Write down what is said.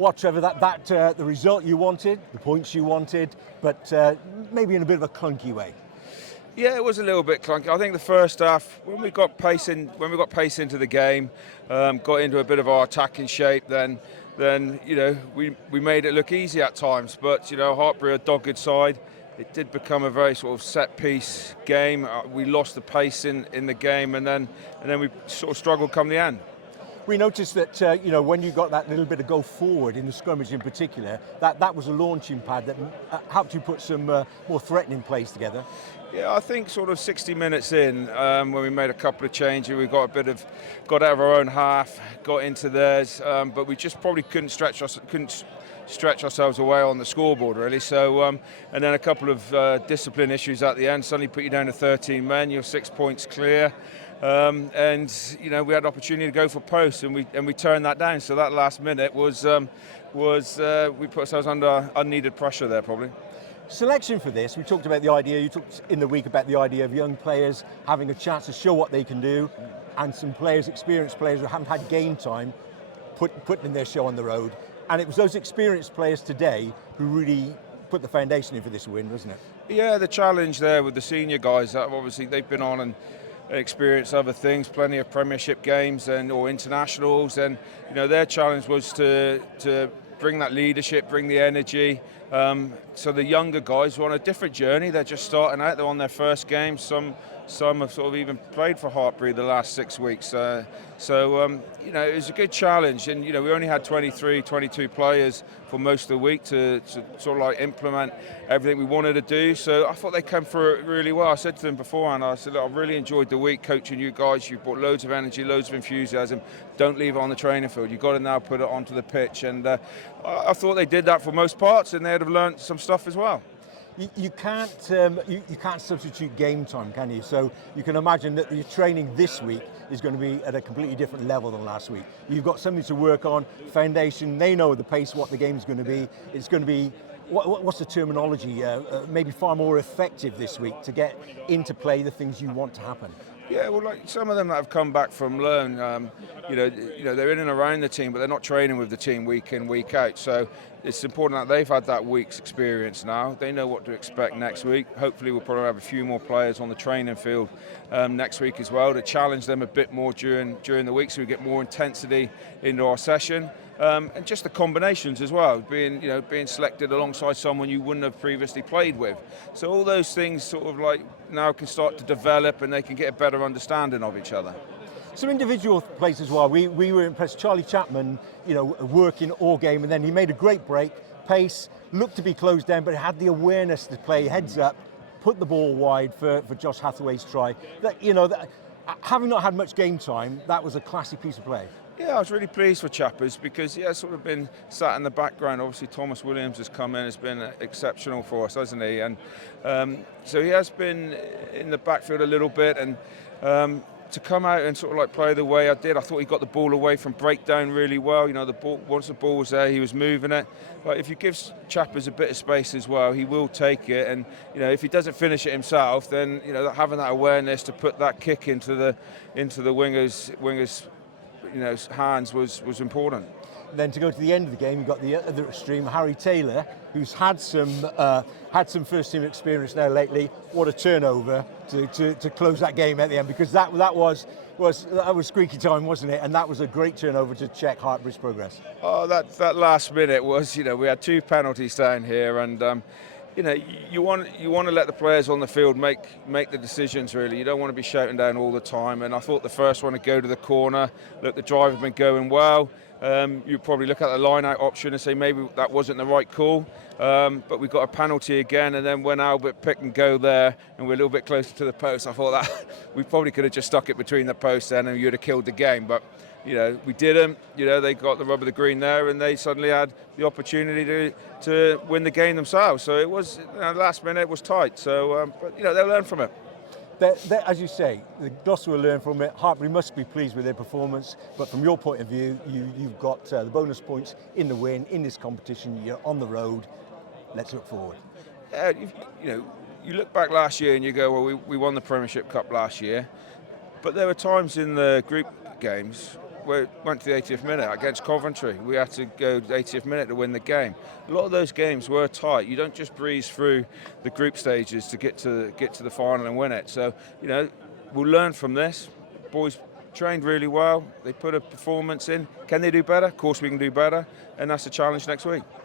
What, Trevor, the result you wanted, the points you wanted, but maybe in a bit of a clunky way. Yeah, it was a little bit clunky. I think the first half, when we got pace into the game, got into a bit of our attacking shape, then we made it look easy at times. But Hartpury, a dogged side, it did become a very sort of set piece game. We lost the pace in the game, and then we sort of struggled come the end. We noticed that when you got that little bit of go forward in the scrummage in particular, that was a launching pad that helped you put some more threatening plays together. Yeah, I think sort of 60 minutes in, when we made a couple of changes, we got out of our own half, got into theirs, but we just probably couldn't stretch ourselves away on the scoreboard really. So and then a couple of discipline issues at the end. Suddenly put you down to 13 men. You're 6 points clear. And we had opportunity to go for posts, and we turned that down. So that last minute was we put ourselves under unneeded pressure there probably. Selection for this, we talked about the idea, you talked in the week about the idea of young players having a chance to show what they can do, and some players, experienced players who haven't had game time, putting their show on the road. And it was those experienced players today who really put the foundation in for this win, wasn't it? Yeah, the challenge there with the senior guys, obviously they've been on and experienced other things, plenty of Premiership games or internationals, and their challenge was to bring that leadership, bring the energy. So the younger guys were on a different journey. They're just starting out. They're on their first game. Some have sort of even played for Hartpury the last 6 weeks. It was a good challenge. And we only had 23, 22 players for most of the week to sort of like implement everything we wanted to do. So I thought they came through it really well. I said to them beforehand, I said, look, I really enjoyed the week coaching you guys. You've brought loads of energy, loads of enthusiasm. Don't leave it on the training field. You've got to now put it onto the pitch. And I thought they did that for most parts, and they'd have learned some stuff as well. You can't substitute game time, can you? So you can imagine that your training this week is going to be at a completely different level than last week. You've got something to work on, foundation. They know the pace, what the game's going to be. It's going to be, what's the terminology? Maybe far more effective this week to get into play the things you want to happen. Yeah, well, like some of them that have come back from loan, they're in and around the team, but they're not training with the team week in, week out. So it's important that they've had that week's experience now. They know what to expect next week. Hopefully we'll probably have a few more players on the training field next week as well to challenge them a bit more during the week, so we get more intensity into our session. And just the combinations as well, being selected alongside someone you wouldn't have previously played with. So all those things sort of like now can start to develop, and they can get a better understanding of each other. Some individual plays as well. We were impressed. Charlie Chapman, working all game, and then he made a great break. Pace looked to be closed down, but had the awareness to play heads up, put the ball wide for Josh Hathaway's try. Having not had much game time, that was a classic piece of play. Yeah, I was really pleased for Chappers because he has sort of been sat in the background. Obviously, Thomas Williams has come in, has been exceptional for us, hasn't he? And so he has been in the backfield a little bit, and to come out and sort of like play the way I did, I thought he got the ball away from breakdown really well. The ball, once the ball was there, he was moving it. But if you give Chappers a bit of space as well, he will take it. And if he doesn't finish it himself, then having that awareness to put that kick into the wingers' hands was important. Then to go to the end of the game, you've got the other extreme, Harry Taylor, who's had some first team experience now lately. What a turnover to close that game at the end, because that was squeaky time, wasn't it? And that was a great turnover to check Hartpury's progress. Oh, that last minute was, we had 2 penalties down here, and you want to let the players on the field make the decisions, really. You don't want to be shouting down all the time. And I thought the first one to go to the corner, look, the drive had been going well. You probably look at the line-out option and say maybe that wasn't the right call. But we got a penalty again, and then when Albert picked and go there, and we're a little bit closer to the post, I thought that we probably could have just stuck it between the posts then, and you'd have killed the game. But we didn't. They got the rub of the green there, and they suddenly had the opportunity to win the game themselves. So it was, last minute was tight. So, but they'll learn from it. As you say, the Gloucester will learn from it. Hartpury must be pleased with their performance, but from your point of view, you've got the bonus points in the win, in this competition. You're on the road. Let's look forward. You look back last year and you go, well, we won the Premiership Cup last year, but there were times in the group games we went to the 80th minute against Coventry. We had to go to the 80th minute to win the game. A lot of those games were tight. You don't just breeze through the group stages to get to the final and win it. So, we'll learn from this. Boys trained really well. They put a performance in. Can they do better? Of course we can do better, and that's the challenge next week.